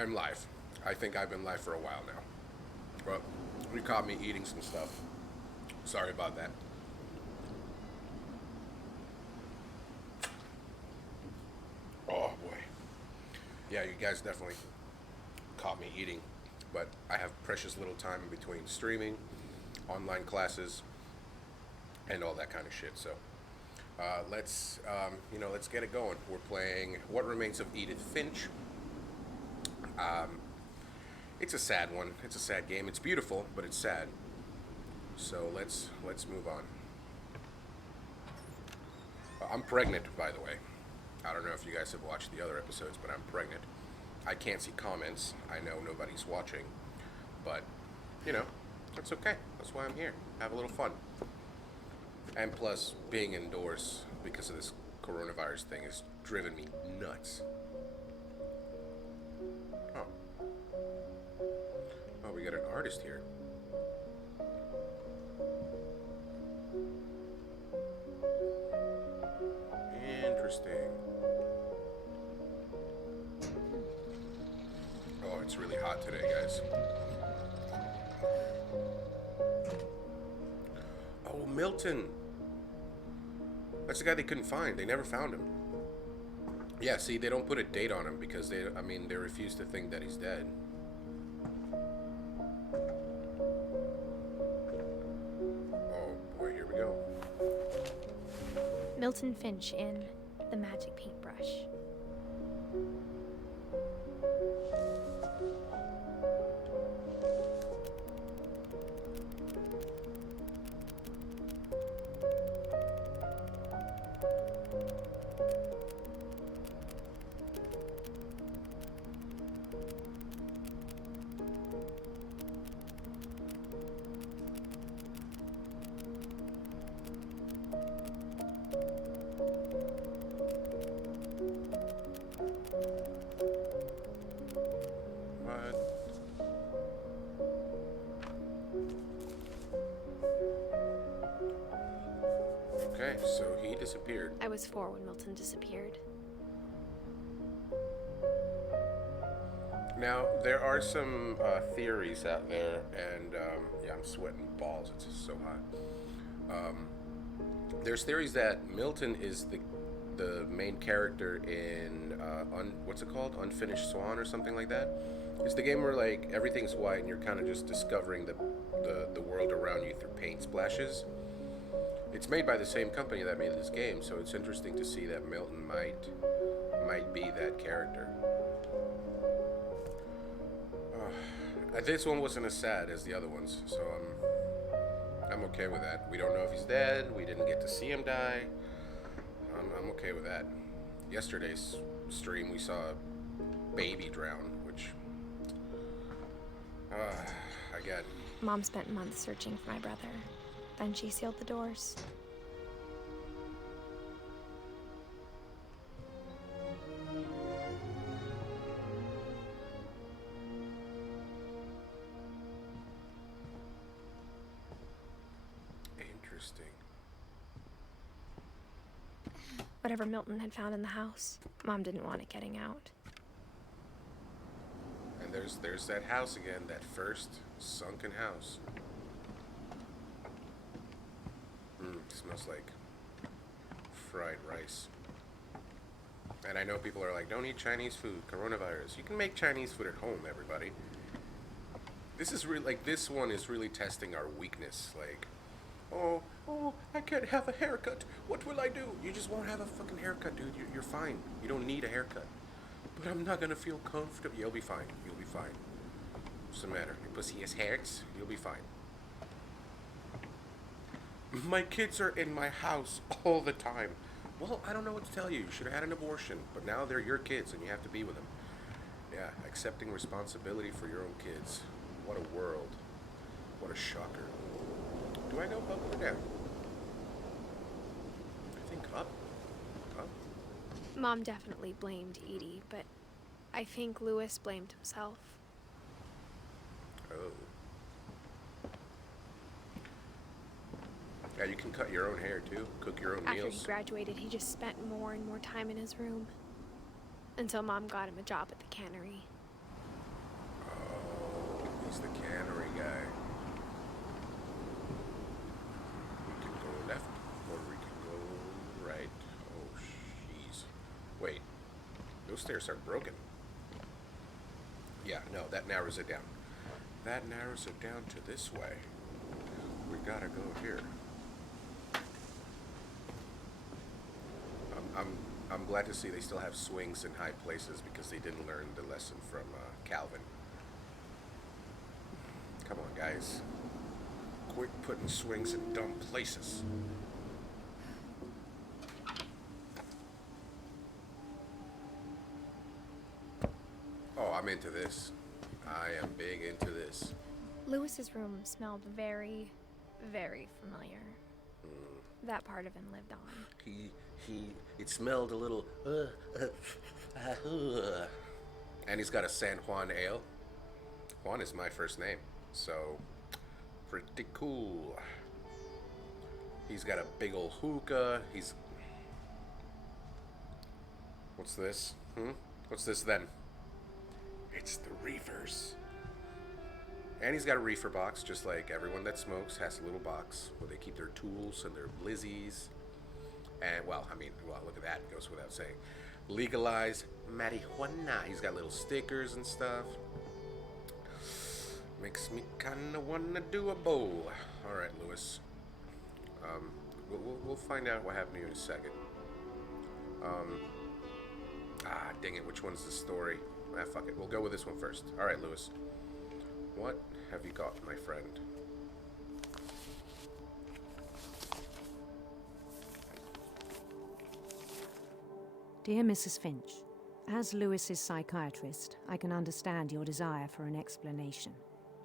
I'm live. I think I've been live for a while now. But you caught me eating some stuff. Sorry about that. Oh boy. Yeah, you guys definitely caught me eating. But I have precious little time in between streaming, online classes, and all that kind of shit. So let's get it going. We're playing What Remains of Edith Finch. Um, it's a sad one. It's a sad game. It's beautiful, but it's sad. So let's move on. I'm pregnant, by the way. I don't know if you guys have watched the other episodes, but I'm pregnant. I can't see comments. I know nobody's watching, but you know, that's okay. That's why I'm here. Have a little fun. And plus, being indoors because of this coronavirus thing has driven me nuts. Oh, oh, we got an artist here. Interesting. Oh, it's really hot today, guys. Oh, Milton. That's the guy they couldn't find. They never found him. Yeah, see, they don't put a date on him because they refuse to think that he's dead. Oh boy, here we go. Milton Finch in The Magic Paintbrush. What? Okay, so he disappeared. I was 4 when Milton disappeared. Now, there are some theories out there, and yeah, I'm sweating balls. It's just so hot. There's theories that Milton is the main character in what's it called? Unfinished Swan or something like that. It's the game where like everything's white and you're kind of just discovering the world around you through paint splashes. It's made by the same company that made this game, so it's interesting to see that Milton might be that character. This one wasn't as sad as the other ones, so I'm okay with that. We don't know if he's dead. We didn't get to see him die. I'm okay with that. Yesterday's stream, we saw a baby drown, which I get. Mom spent months searching for my brother. Then she sealed the doors. Interesting. Whatever Milton had found in the house, Mom didn't want it getting out. And there's that house again, that first sunken house. Smells like fried rice. And I know people are like, don't eat Chinese food, coronavirus. You can make Chinese food at home, everybody. This is really, like, this one is really testing our weakness. Like, oh, I can't have a haircut. What will I do? You just won't have a fucking haircut, dude. You're fine. You don't need a haircut. But I'm not gonna feel comfortable. You'll be fine. You'll be fine. Doesn't matter. Your pussy has hairs. You'll be fine. My kids are in my house all the time. Well, I don't know what to tell you. You should have had an abortion. But now they're your kids and you have to be with them. Yeah, accepting responsibility for your own kids. What a world. What a shocker. Do I go up or down? I think up. Up? Mom definitely blamed Edie, but I think Louis blamed himself. Oh. Yeah, you can cut your own hair too. Cook your own After meals. he graduated, he just spent more and more time in his room. Until Mom got him a job at the cannery. He's the cannery guy. We can go left or we can go right. Oh, jeez. Wait. Those stairs are broken. Yeah, no, that narrows it down. That narrows it down to this way. We gotta go here. I'm glad to see they still have swings in high places because they didn't learn the lesson from Calvin. Come on, guys. Quit putting swings in dumb places. Oh, I'm into this. I am big into this. Lewis's room smelled very, very familiar. That part of him lived on. It smelled a little, and he's got a San Juan ale. Juan is my first name, so pretty cool. He's got a big old hookah. What's this? What's this then? It's the reefers. And he's got a reefer box, just like everyone that smokes has a little box where they keep their tools and their blizzies. And, well, look at that. It goes without saying. Legalize marijuana. He's got little stickers and stuff. Makes me kind of want to do a bowl. All right, Lewis. We'll find out what happened to you in a second. Dang it. Which one's the story? Fuck it. We'll go with this one first. All right, Lewis. What have you got, my friend? Dear Mrs. Finch, as Lewis's psychiatrist, I can understand your desire for an explanation.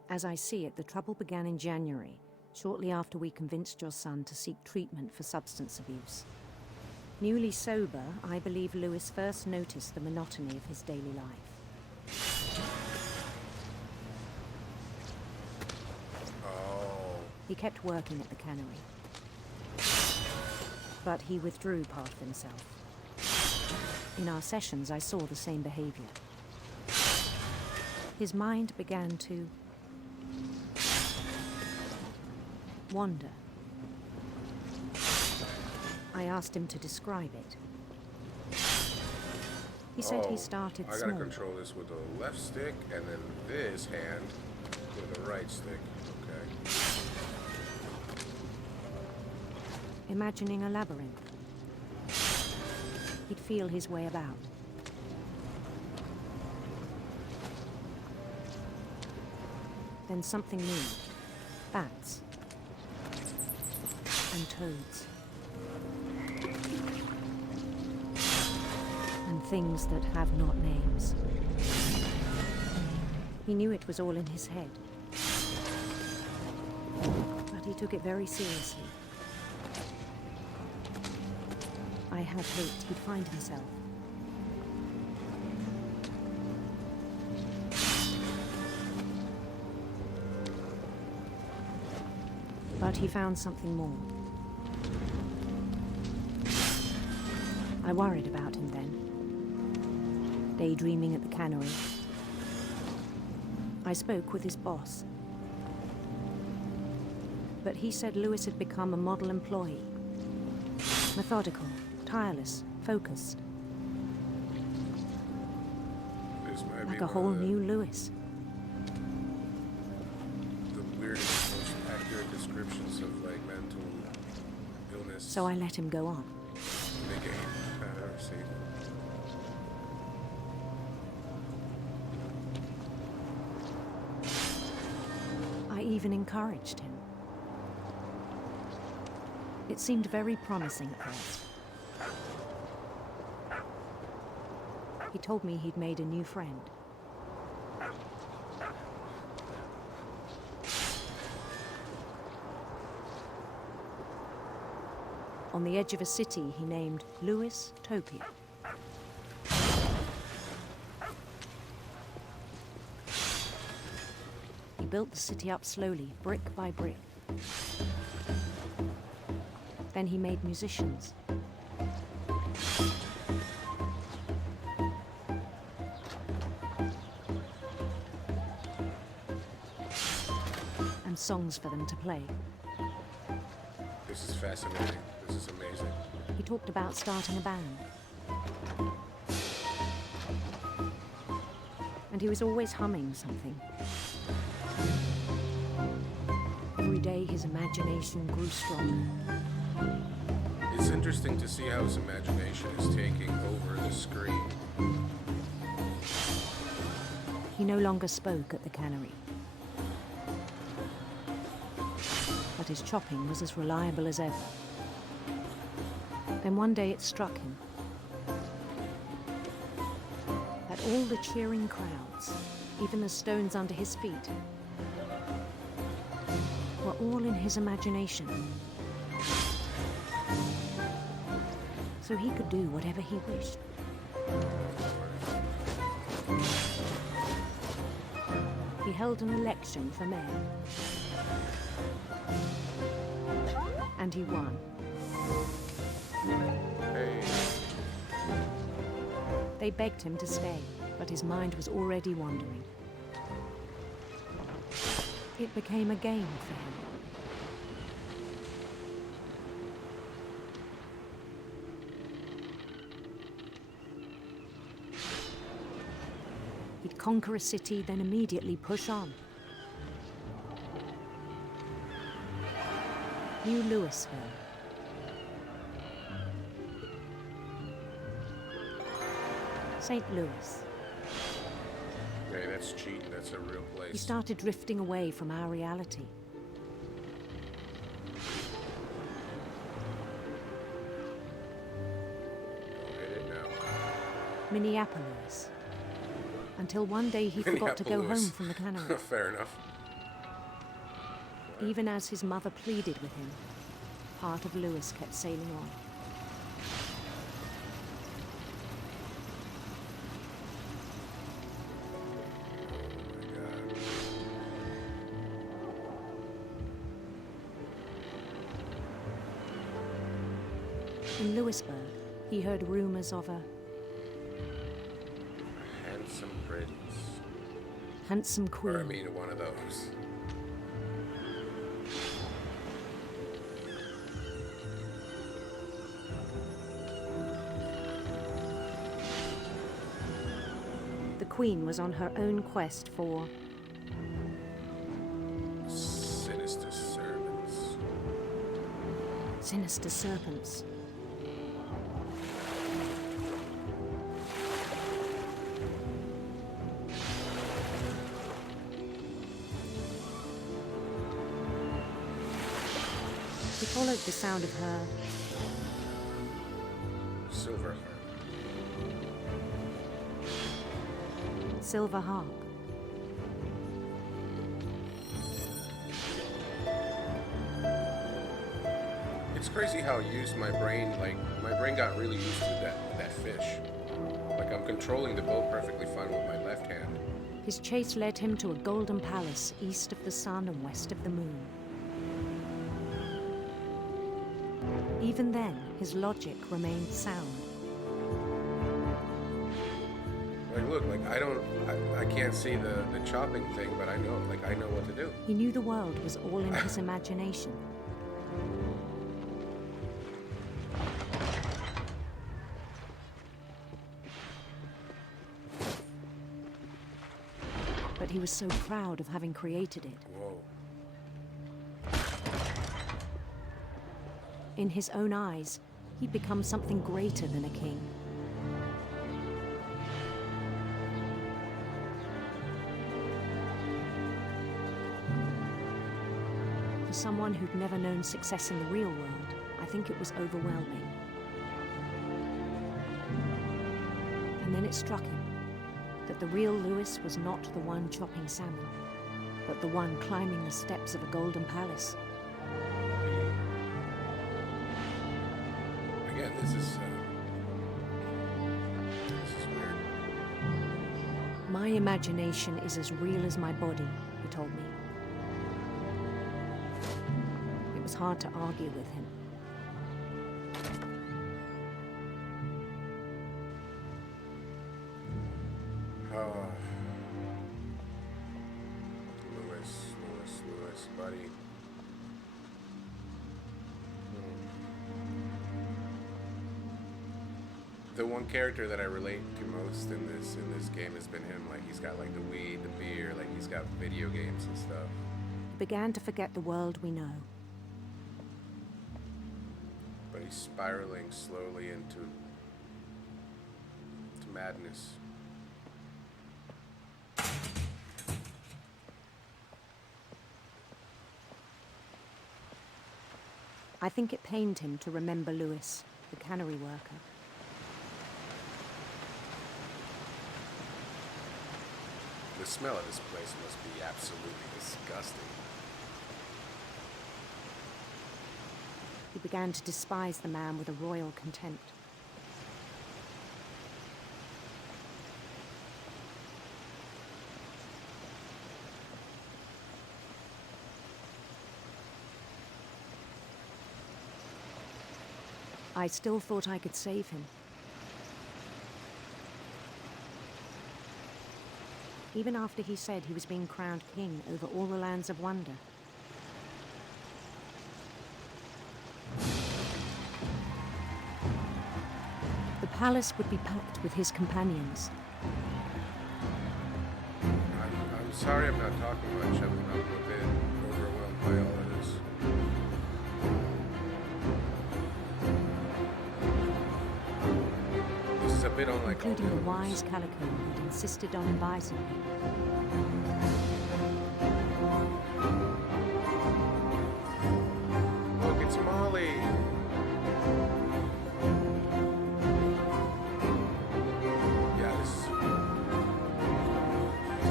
As I see it, the trouble began in January, shortly after we convinced your son to seek treatment for substance abuse. Newly sober, I believe Lewis first noticed the monotony of his daily life. Oh. He kept working at the cannery, but he withdrew part of himself. In our sessions, I saw the same behavior. His mind began to wander. I asked him to describe it. He said he started I small. gotta control this with the left stick and then this hand with the right stick. Okay. Imagining a labyrinth. He'd feel his way about. Then something moved. Bats. And toads. And things that have not names. He knew it was all in his head. But he took it very seriously. I had hoped he'd find himself. But he found something more. I worried about him then, daydreaming at the cannery. I spoke with his boss. But he said Lewis had become a model employee. Methodical, tireless, focused. This might Like be a whole one of new Lewis. the weirdest, most accurate descriptions of like mental illness So I let him go on. in the game I've ever seen. I even encouraged him. It seemed very promising at first. He told me he'd made a new friend. On the edge of a city he named Lewis Topia. He built the city up slowly, brick by brick. Then he made musicians. some songs for them to play. This is fascinating. This is amazing. He talked about starting a band. And he was always humming something. Every day his imagination grew stronger. It's interesting to see how his imagination is taking over the screen. He no longer spoke at the cannery. But his chopping was as reliable as ever. Then one day it struck him that all the cheering crowds, even the stones under his feet, were all in his imagination. So he could do whatever he wished. He held an election for mayor. And he won. Hey. They begged him to stay, but his mind was already wandering. It became a game for him. He'd conquer a city, then immediately push on. New Louisville. St. Louis. Hey, that's cheating. That's a real place. He started drifting away from our reality. Don't hit it now. Minneapolis. Until one day he forgot to go home Minneapolis. from the cannery. Fair enough. Even as his mother pleaded with him, part of Lewis kept sailing on. Oh my God. In Lewisburg, he heard rumors of a Handsome prince. handsome queen. Or I mean, one of those. The queen was on her own quest for Sinister servants. sinister serpents. He followed the sound of her Silver harp. silver harp. It's crazy how used my brain, like, my brain got really used to that fish. Like, I'm controlling the boat perfectly fine with my left hand. His chase led him to a golden palace east of the sun and west of the moon. Even then, his logic remained sound. Like, look, like, I can't see the chopping thing, but I know what to do. He knew the world was all in his imagination. But he was so proud of having created it. Whoa. In his own eyes, he'd become something greater than a king. For someone who'd never known success in the real world, I think it was overwhelming. And then it struck him that the real Lewis was not the one chopping salmon, but the one climbing the steps of a golden palace. Again, this is weird. My imagination is as real as my body, he told me. It was hard to argue with him. Lewis. buddy. The one character that I relate to most in this game has been him. Like, he's got like the weed, the beer, like he's got video games and stuff. He began to forget the world we know. But he's spiraling slowly into madness. I think it pained him to remember Lewis, the cannery worker. The smell of this place must be absolutely disgusting. He began to despise the man with a royal contempt. I still thought I could save him. Even after he said he was being crowned king over all the lands of wonder. The palace would be packed with his companions. I'm sorry I'm not talking much. I'm a bit overwhelmed by all of this. This is a bit unlike all Including the the others. wise Calico who'd insisted on inviting him. Look, it's Molly. Yeah, this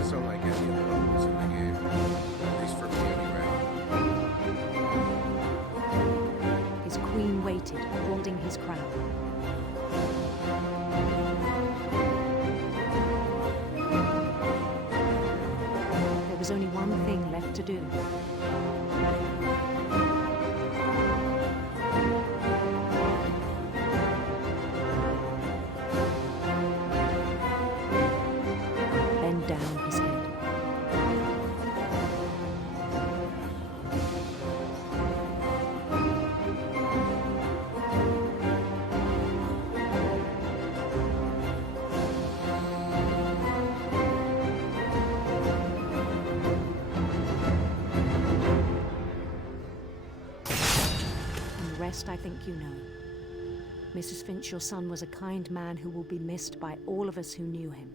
is unlike any of the others in the game. At least for me, anyway. His queen waited, holding his crown. There was only one thing left to do. Bend down his head. And the rest I think you know. Mrs. Finch, your son was a kind man who will be missed by all of us who knew him.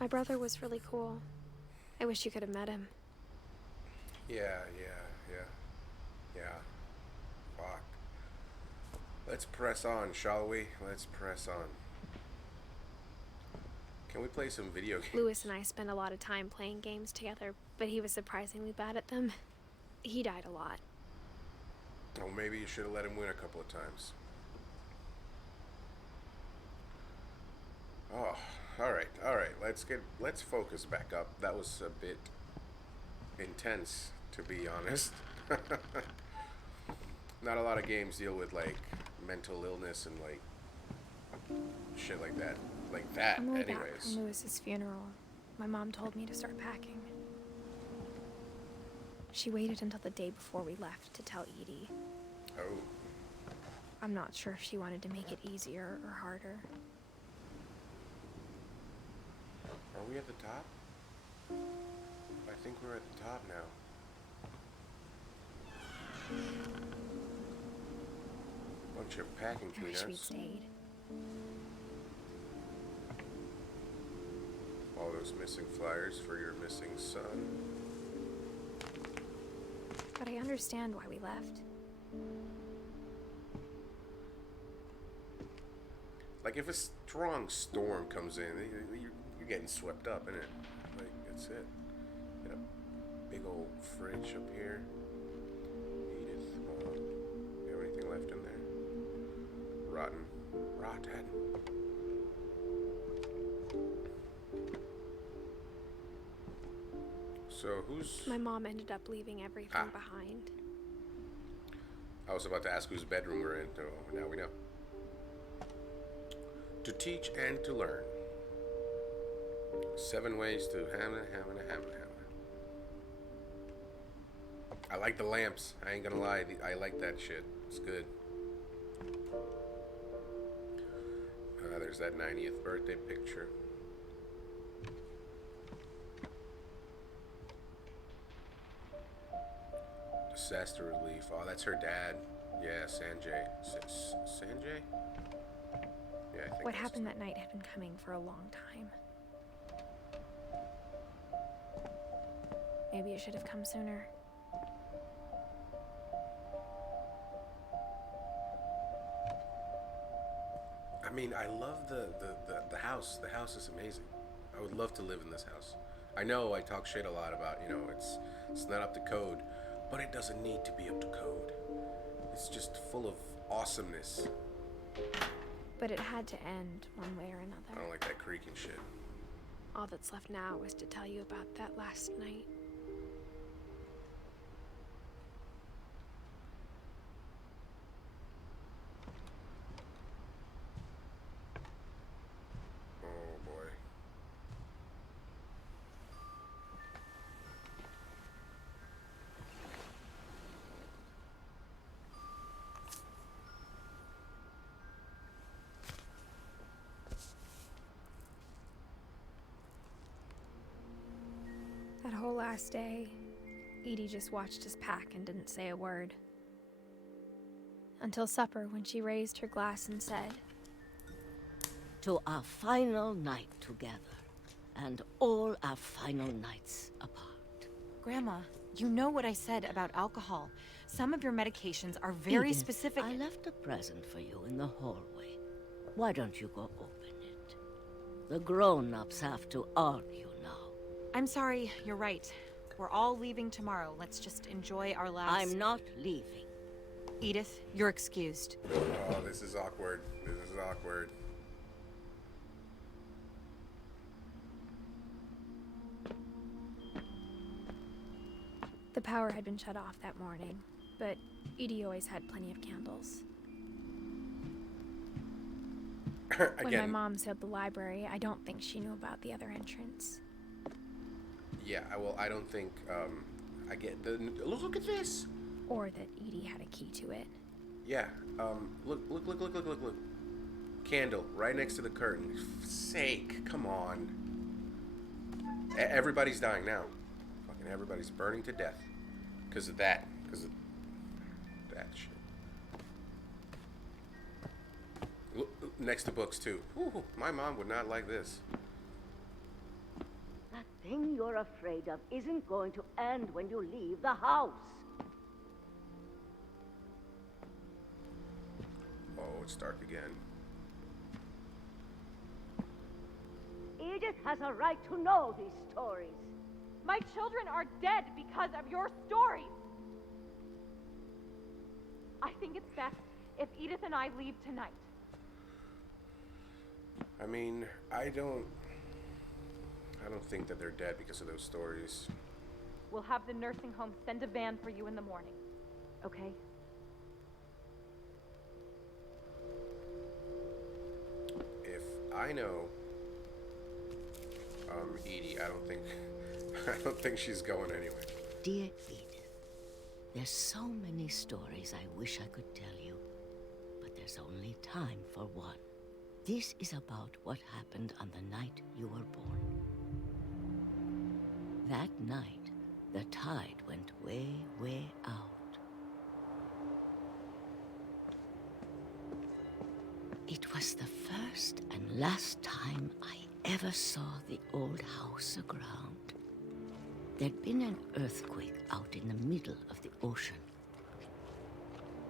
My brother was really cool. I wish you could have met him. Yeah. Fuck. Let's press on, shall we? Let's press on. Can we play some video games? Lewis and I spent a lot of time playing games together, but he was surprisingly bad at them. He died a lot. Oh, maybe you should have let him win a couple of times. Oh, all right. Let's focus back up. That was a bit intense, to be honest. Not a lot of games deal with like mental illness and like shit like that. On the way back Anyways. from Lewis's funeral, my mom told me to start packing. She waited until the day before we left to tell Edie. Oh. I'm not sure if she wanted to make it easier or harder. Are we at the top? I think we're at the top now. Bunch of packing I wish we'd peanuts. stayed. All those missing flyers for your missing son. But I understand why we left. Like, if a strong storm comes in, you're getting swept up, innit? Like, that's it. Get a big old fridge up here. Edith, you have anything left in there? Rotten. So, who's... My mom ended up leaving everything behind. I was about to ask whose bedroom we're in, so now we know. To teach and to learn. 7 ways to hammer. I like the lamps. I ain't gonna lie. I like that shit. It's good. There's that 90th birthday picture. Disaster relief. Oh, that's her dad. Yeah, Sanjay. Sanjay? Yeah, I think What happened that night had been coming for a long time. Maybe it should have come sooner. I mean, I love the house. The house is amazing. I would love to live in this house. I know I talk shit a lot about, it's not up to code, but it doesn't need to be up to code. It's just full of awesomeness. But it had to end one way or I another. don't like that creaking shit. All that's left now is to tell you about that last night. Oh boy. That whole last day, Edie just watched us pack and didn't say a word. Until supper, when she raised her glass and said, To our final night together, and all our final nights apart. Grandma, you know what I said about alcohol. Some of your medications are very Edith, specific. I left a present for you in the hallway. Why don't you go open it? The grown-ups have to argue now. I'm sorry, you're right. We're all leaving tomorrow. Let's just enjoy our last... I'm not leaving. Edith, you're excused. Oh, this is awkward. This is awkward. the power had been shut off that morning, but Edie always had plenty of candles. When my mom sealed the library, I don't think she knew about the other entrance. Yeah, well, I don't think, I get the, look at this! Or that Edie had a key to it. Yeah, look. Candle, right next to the curtain. For sake, come on. Everybody's dying now. Fucking everybody's burning to death. Because of that. Because of that shit. Look, next to books, too. Ooh, my mom would not like this. That thing you're afraid of isn't going to end when you leave the house. Oh, it's dark again. Edith has a right to know these stories. My children are dead because of your stories. I think it's best if Edith and I leave tonight. I mean, I don't think that they're dead because of those stories. We'll have the nursing home send a van for you in the morning. Okay? If I know Edie, I don't think she's going anywhere. Dear Edith, there's so many stories I wish I could tell you, but there's only time for one. This is about what happened on the night you were born. That night, the tide went way, way out. It was the first and last time I ever saw the old house aground. There'd been an earthquake out in the middle of the ocean.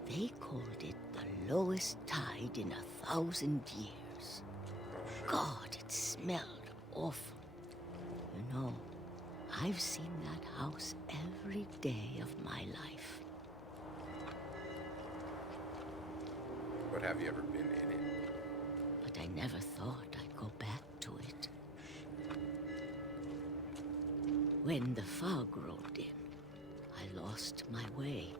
They called it the lowest tide in 1,000 years. God, it smelled awful. You know, I've seen that house every day of my life. But have you ever been in it? But I never thought I'd go back to it. When the fog rolled in, I lost my way.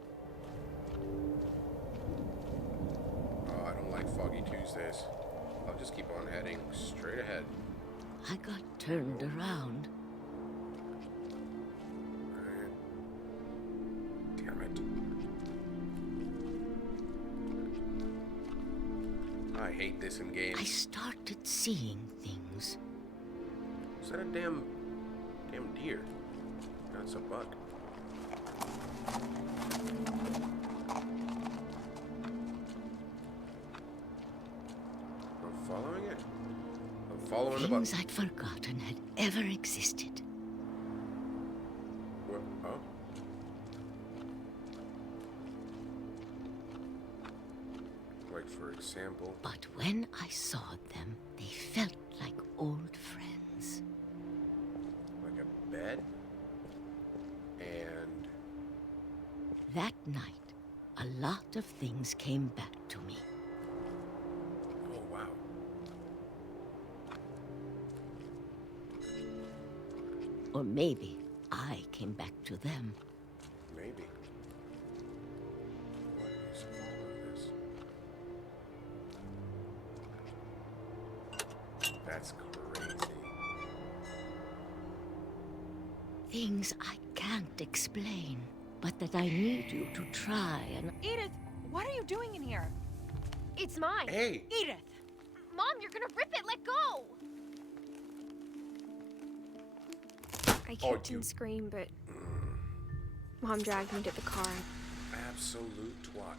Foggy Tuesdays. I'll just keep on heading straight ahead. I got turned around. Alright. Damn it. I hate this in games. I started seeing things. Is that a damn deer? No, it's a bug. I'm following it. I'm following the bug. Things I'd forgotten had ever existed. What? Oh. Like, for example. But when I saw them, they felt like old friends. Like a bed? And That night, a lot of things came back to me. oh wow. Or maybe I came back to them. Maybe. What is all of this? That's crazy. Things I can't explain, but that I need you to try and... Edith, what are you doing in here? It's mine. Hey! Edith! Mom, you're gonna rip it. Let go. I Oh, kicked you- and screamed, but Mom dragged me to the car. Absolute twat.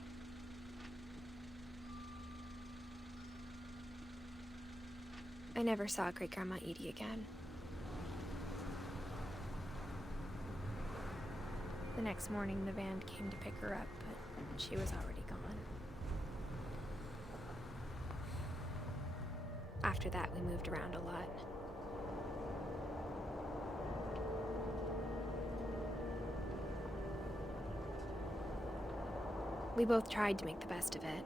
I never saw Great Grandma Edie again. The next morning, the van came to pick her up, but she was already gone. After that, we moved around a lot. We both tried to make the best of it.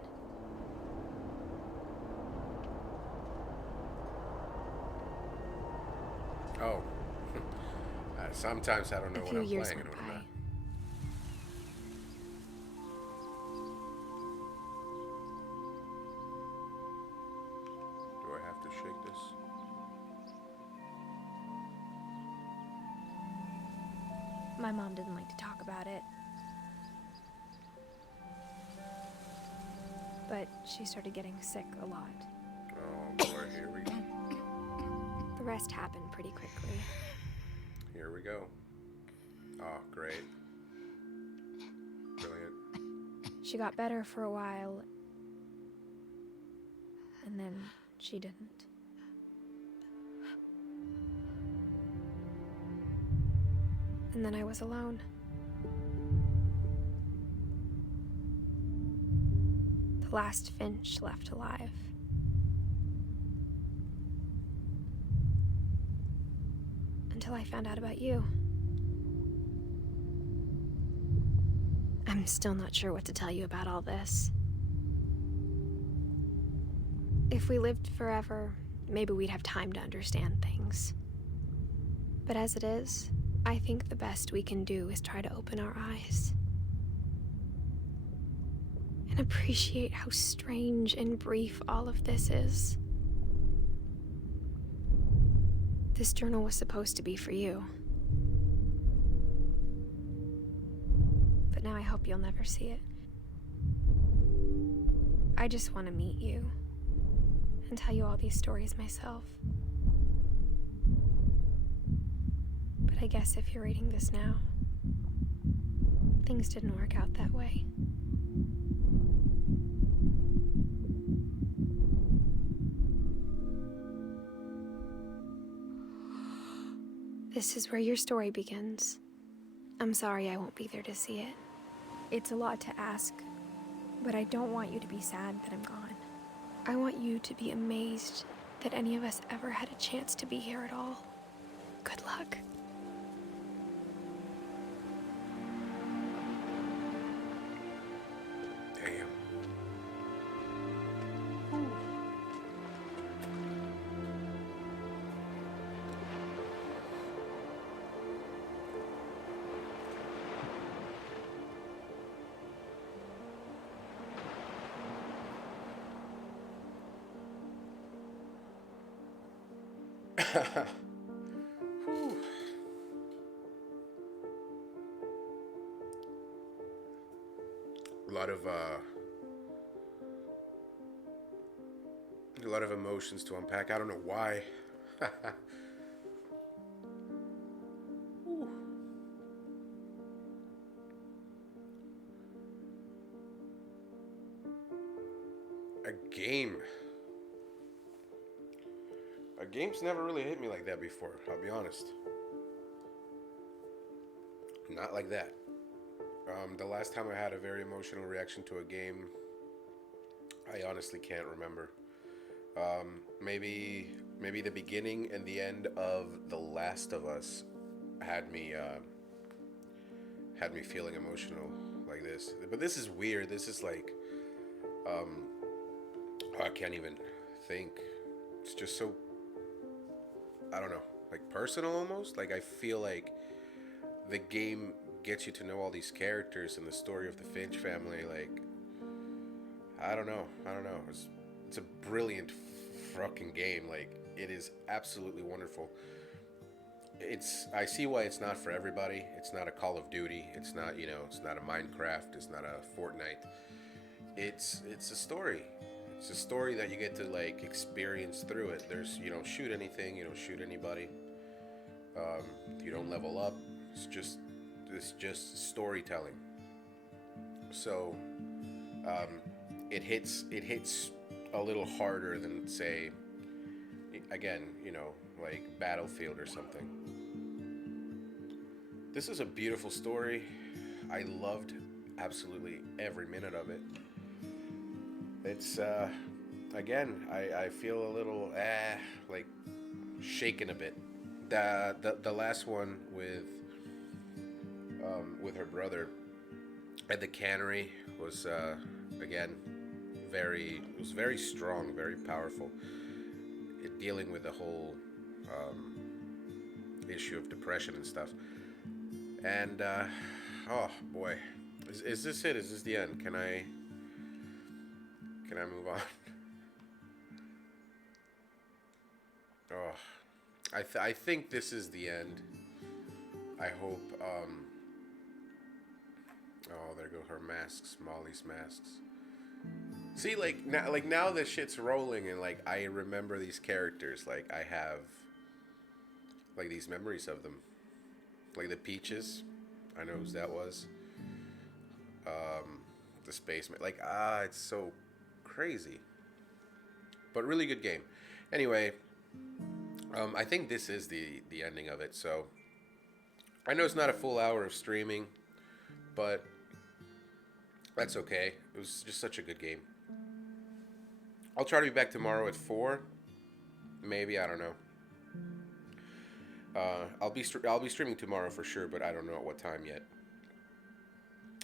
Oh. Sometimes I don't know A what few I'm years playing went and what I'm by. not. Do I have to shake this? My mom didn't like to talk about it. But she started getting sick a lot. Oh boy, here we go. The rest happened pretty quickly. Here we go. Oh, great. Brilliant. She got better for a while, and then she didn't. And then I was alone. The last Finch left alive. Until I found out about you. I'm still not sure what to tell you about all this. If we lived forever, maybe we'd have time to understand things. But as it is, I think the best we can do is try to open our eyes. And appreciate how strange and brief all of this is. This journal was supposed to be for you. But now I hope you'll never see it. I just want to meet you and tell you all these stories myself. But I guess if you're reading this now, things didn't work out that way. This is where your story begins. I'm sorry I won't be there to see it. It's a lot to ask, but I don't want you to be sad that I'm gone. I want you to be amazed that any of us ever had a chance to be here at all. Good luck. Damn. Whew. A lot of emotions to unpack. I don't know why. Whew. A game. A game's never really hit me like that before, I'll be honest. Not like that. The last time I had a very emotional reaction to a game, I honestly can't remember. Maybe the beginning and the end of The Last of Us had me feeling emotional like this. But this is weird. This is like I can't even think. It's just so, I don't know, like personal almost. Like I feel like the game gets you to know all these characters and the story of the Finch family. Like I don't know. It's a brilliant fucking game. Like it is absolutely wonderful. I see why it's not for everybody. It's not a Call of Duty. It's not, it's not a Minecraft. It's not a Fortnite. It's a story. It's a story that you get to like experience through it. You don't shoot anything. You don't shoot anybody. You don't level up. It's just storytelling. So it hits a little harder than, say, again, like Battlefield or something. This is a beautiful story. I loved absolutely every minute of it. It's again, I feel a little like shaken a bit. The last one with her brother at the cannery was again very strong, very powerful. Dealing with the whole issue of depression and stuff. And oh boy, is this it? Is this the end? Can I move on? Oh, I think this is the end. I hope. Oh, there go her masks, Molly's masks. See, like now that shit's rolling, and like I remember these characters. Like I have like these memories of them. Like the Peaches, I know whose that was. The Spaceman, like it's so crazy, but really good game. Anyway, I think this is the ending of it. So I know it's not a full hour of streaming, but that's okay. It was just such a good game. I'll try to be back tomorrow at 4. Maybe, I don't know. I'll be streaming tomorrow for sure, but I don't know at what time yet.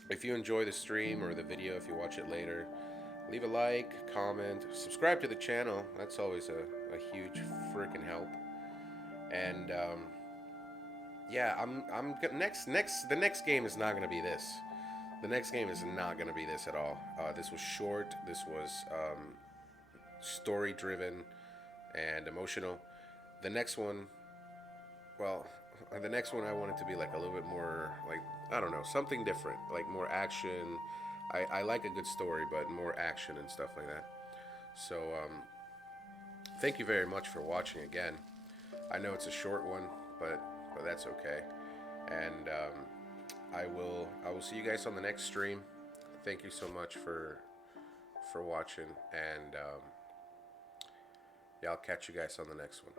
If you enjoy the stream or the video, if you watch it later, leave a like, comment, subscribe to the channel. That's always a huge freaking help. And yeah, the next game is not gonna be this. The next game is not gonna be this at all. This was short. This was story driven and emotional. The next one, well, the next one I want it to be like a little bit more like, I don't know, something different, like more action. I like a good story, but more action and stuff like that. So thank you very much for watching again. I know it's a short one, but that's okay. And I will see you guys on the next stream. Thank you so much for watching, and yeah, I'll catch you guys on the next one.